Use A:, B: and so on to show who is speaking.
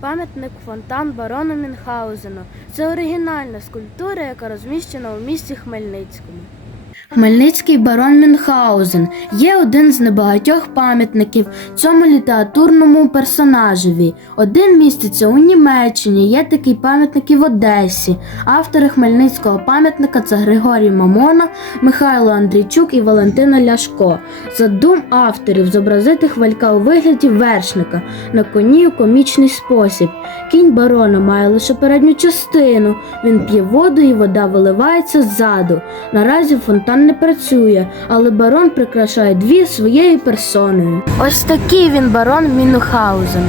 A: пам'ятник фонтан барона Мюнхгаузену. Це оригінальна скульптура, яка розміщена у місті Хмельницькому. Хмельницький барон Мюнхгаузен є один з небагатьох пам'ятників цьому літературному персонажеві. Один міститься у Німеччині, є такий пам'ятник і в Одесі. Автори хмельницького пам'ятника це Григорій Мамона, Михайло Андрійчук і Валентина Ляшко. Задум авторів зобразити хвалька у вигляді вершника на коні у комічний спосіб. Кінь барона має лише передню частину. Він п'є воду і вода виливається ззаду. Наразі фонтан не працює, але барон прикрашає дві своєю персоною. Ось такий він барон Мінухаузен.